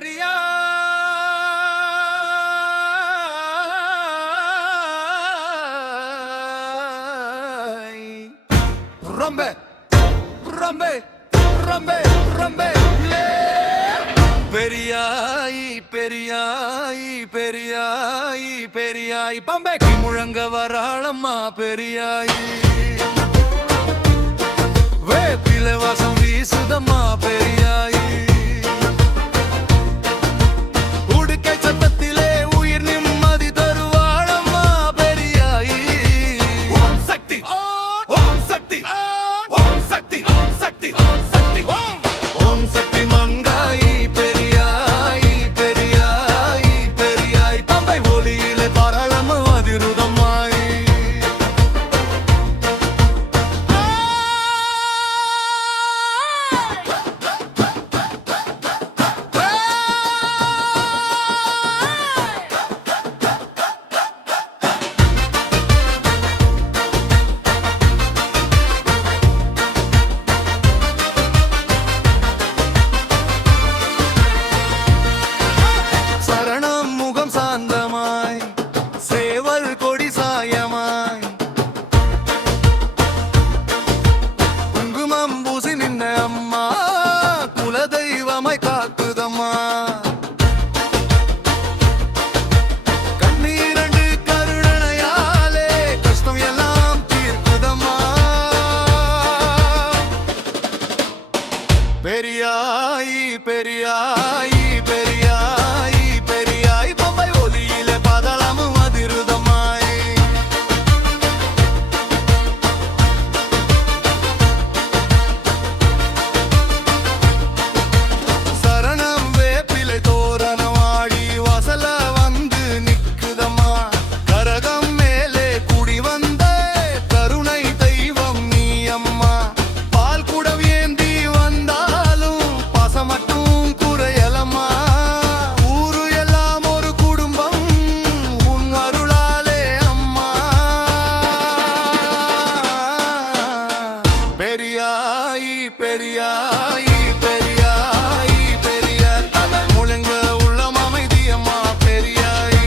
பெரியா ரொம்ப ரொம்ப ரொம்ப ரொம்ப பெரியாய் பெரியாய் பெரியாய் பெரியாய் பம்பைக்கு முழங்க வராளம்மா பெரியாய் வேப்பில வாசம் வீசுதம்மா பெரியாய் உடுக்கை சத்தத்திலே உயிர் நிம்மதி தருவாளம்மா பெரியாய் ஓம் சக்தி ஓம் சக்தி ஓம் சக்தி ஓம் சக்தி ஓம் சக்தி ஓம் சக்தி மங்காய் பெரியாய் பெரியாய் பெரியாய் பம்பை ஒலியிலே பாராளம் அதிருதமாய் சரணம் முகம் சாந்தமாய் சேவல் கொடி சாயமாய் குங்குமம் பூசி நின்ன அம்மா குலதெய்வமாய் காக்குதம்மா கண்ணீரண்டு கருணையாலே கஷ்டம் எல்லாம் தீர்க்குதம்மா பெரியாய் பெரியாய் பெரியாய் பெரியாய் பம்பை ஒலியிலே பாதாளமும் அதிருதமாய் சரணம் வேப்பிலை தோரணமாடி வாசல வந்து நிக்குதம்மா கரகம் மேலே குடி வந்த கருணை தெய்வம் நீ அம்மா பால் குடம் ஏந்தி வந்தாலும் பாசம் மட்டும் குறையலம்மா ஊரு எல்லாம் ஒரு குடும்பம் உன் அருளாலே அம்மா பெரியாய் பெரியாய் பெரியாய் பெரியாய் முழங்க உள்ளம் அமைதியம்மா பெரியாய்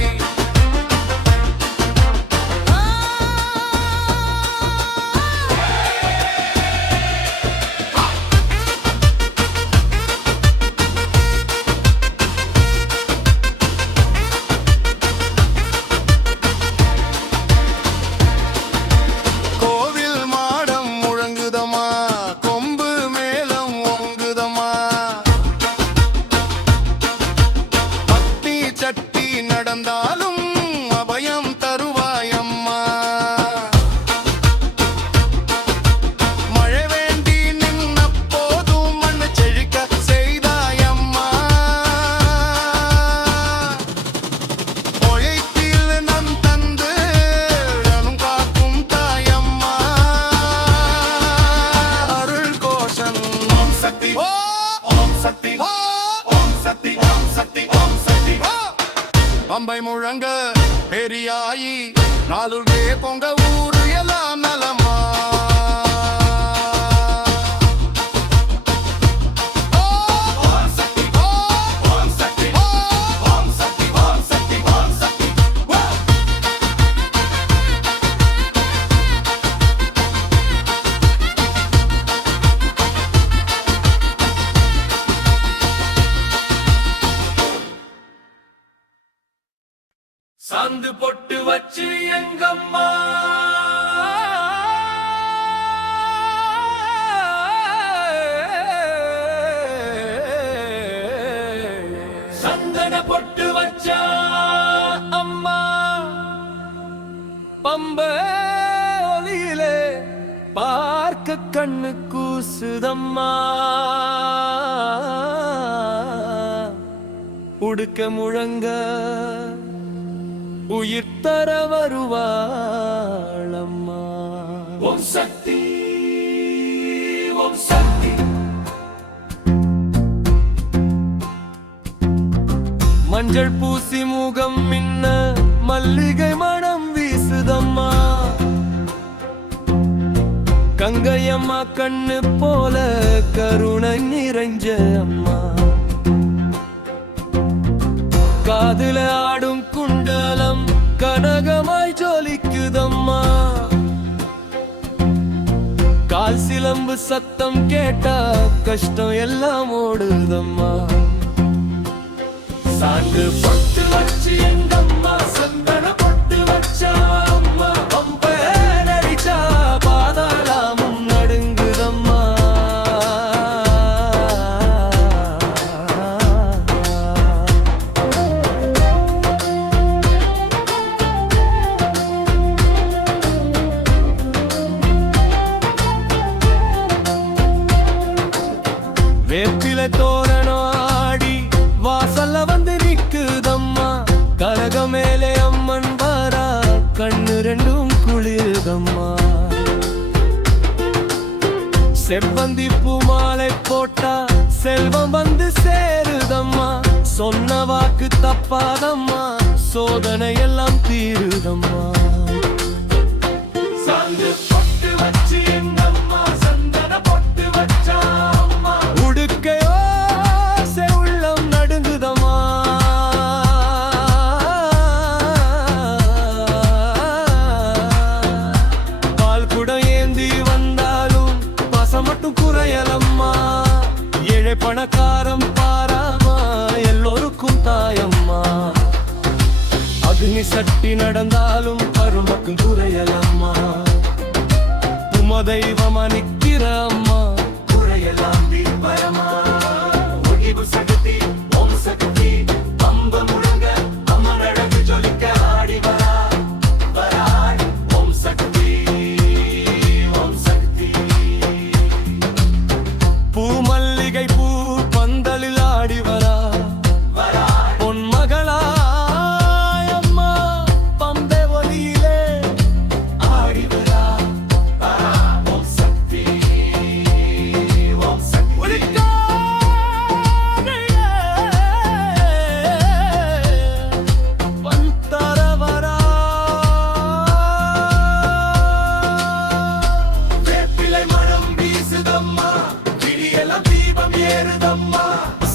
கோவில் மாடம் முழங்குதம்மா கொம்பு மேலம் ஓங்குதம்மா பத்தி சட்டி நடந்தாலும் அபயம் தருவாயம்மா மழை வேண்டி நின்ன போதும் மண்ணு செழிக்க செய்தாயம்மா பொழைத்தில் நம் தந்து நானும் காக்கும் தாயம்மா அருள் கோஷம் ஓம் சக்தி ஓம் சக்தி ஓம் சக்தி ஓம் சக்தி ஓம் சக்தி பம்பை முழங்க பெரியாயி நாளுவே பொங்க ஊரு எல்லாம் நலமா ஓம் சக்தி ஓம் சக்தி ஓம் சக்தி ஓம் சக்தி ஓம் சக்தி சாந்து பொட்டு வச்சு எங்கம்மா சந்தன பொட்டு வச்சா அம்மா பம்பை ஒலியிலே பார்க்க கண்ணு கூசுதம்மா உடுக்க முழங்க உயிர் தர வருவாளம்மா ஓம் சக்தி ஓம் சக்தி மஞ்சள் பூசி முகம் மின்ன மல்லிகை மனம் வீசுதம்மா கங்கையம்மா கண்ணு போல கருணை நிறைஞ்ச அம்மா காதுல ஆடும் குண்டலம் கனகமாய் ஜொலிக்குதம்மா கால் சிலம்பு சத்தம் கேட்டா கஷ்டம் எல்லாம் ஓடுதம்மா சாந்து பொட்டு வச்சு எங்கம்மா சந்தன பொட்டு வச்சா அம்மா பம்ப நடிச்சா பாதாளமும் நடுங்குதம்மா வேப்பிலை தோரணம் ஆடி வாசல்ல வந்து நிக்குதம்மா கரக மேலே அம்மன் வாரா கண்ணு ரெண்டும் குளிருதம்மா செவ்வந்தி பூ மாலை போட்டா செல்வம் வந்து சேருதம்மா சொன்ன வாக்கு தப்பாதம்மா சோதனை எல்லாம் தீருதம்மா சாந்து பொட்டு வச்சு எங்கம்மா சந்தன பொட்டு வச்சா அம்மா உடுக்கையோ உள்ளம் நடுங்குதம்மா பால் குடம் ஏந்தி வந்தாலும் பசம் மட்டும் குறையலம்மா ஏழை பணக்காரம் பாராமா எல்லோருக்கும் தாயம்மா அக்னி சட்டி நடந்தாலும் பருமக்கும் குறையலம்மா உம தெய்வமா நிக்கிற அம்மா குறையலாம் வீழ்பரமா ஒளிவு சக்தி ஓம் சக்தி பம்ப முழங்க அம்மன் அழகு ஜொலிக்க ஆடி வரா வராய் ஓம் சக்தி ஓம் சக்தி பூ மல்லிகை பூ பந்தலில் ஆடி வரா பொன் மகளாய் அம்மா பம்பை ஒலியிலே ஆடி வரா ஓம் சக்தி ஓம் சக்தி வந்தர வரா வேப்பிலை மனம் வீசுதம்மா விடியெல்லாம் தீபம் ஏறுதம்மா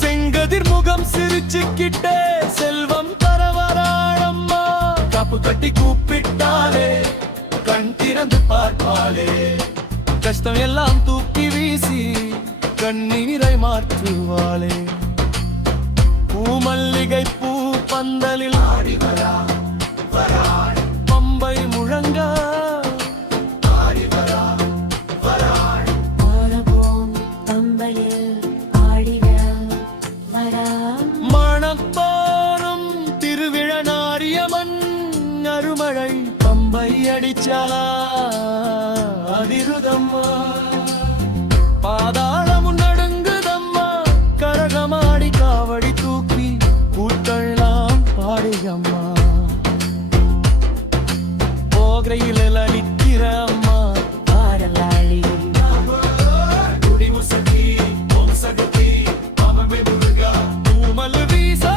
செங்கதிர் முகம் சிரிச்சுக்கிட்டே செல்வம் தரவராளம்மா காப்பு கட்டி கூப்பிட்டாலே கண் திறந்து பார்ப்பாளே கஷ்டம் எல்லாம் தூக்கி வீசி கண்ணீரை மாற்றுவாளே பூமல்லிகை பூ பந்தலில் ஆடி வரா வராள் பம்பை முழங்க ஆடி வரா வராள் ஆரவோம் பம்பையில் ஆடிட வரா மணத்தோறும் திருவிழனாரியம்மன் அருமழை பம்பை அடிச்சா அதிருதம்மா பாதாளமும் நடுங்குதம்மா கரகமாடி காவடி தூக்கி கூட்டெல்லாம் பாடியம்மா போகையில் நிற்கிற அம்மா ஆடலாளி குடிமுசகி ஓம் சக்தி பம்பை முருகா பூமல் வீசா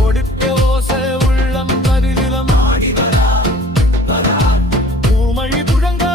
ஒடுக்க ஓசை உள்ளம் பரிதிலம் ஆடி வரா பூமழி புழங்கா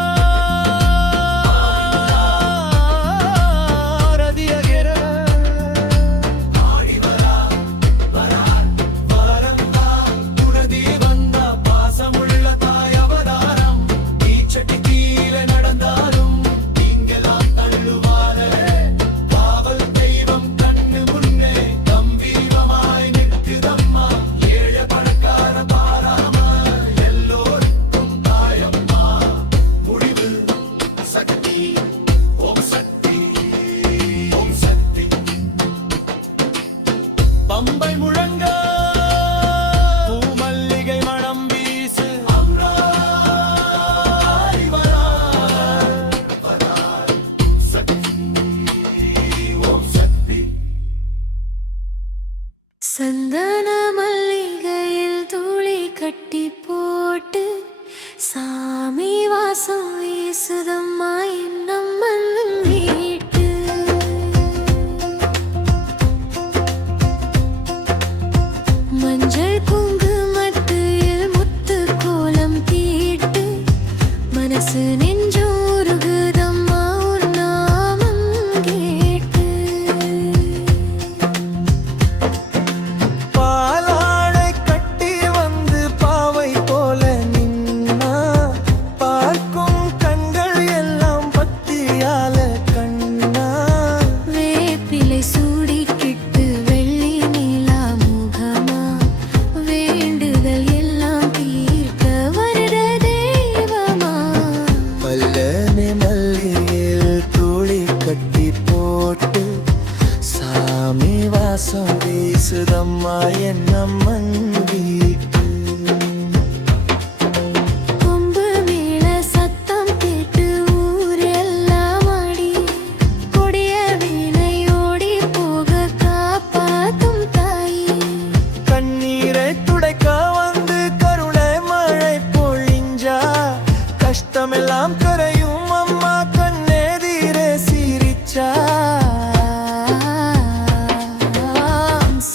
மறையும் அம்மா கண்ணெதிரே சிரிச்சா.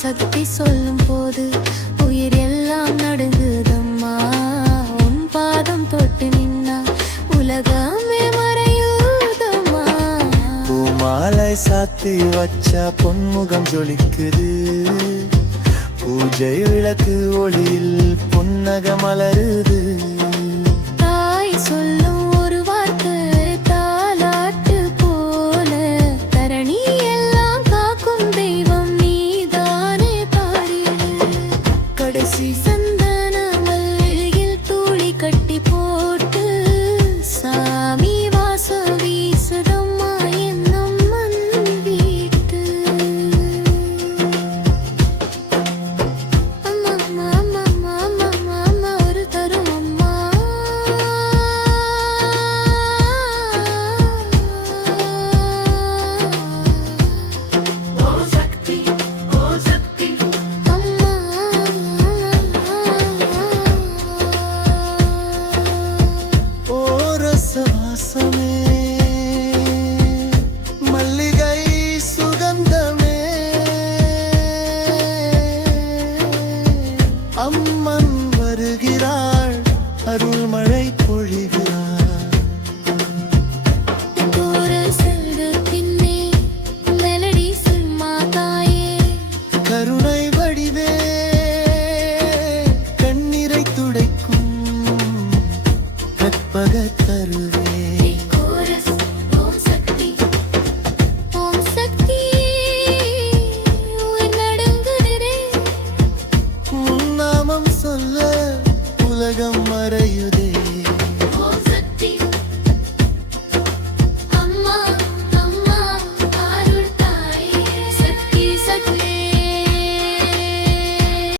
சக்தி சொல்லும் போது உயிர் எல்லாம் நடுங்குதம்மா. உன் பாதம் தொட்டு நின்னா உலகமே மறையுதம்மா. பூமாலை சாத்தி வச்சா பொன்முகம் ஜொலிக்குது. பூஜை விளக்கு ஒளியில் புன்னக மலருது. தாய் சொல்லும்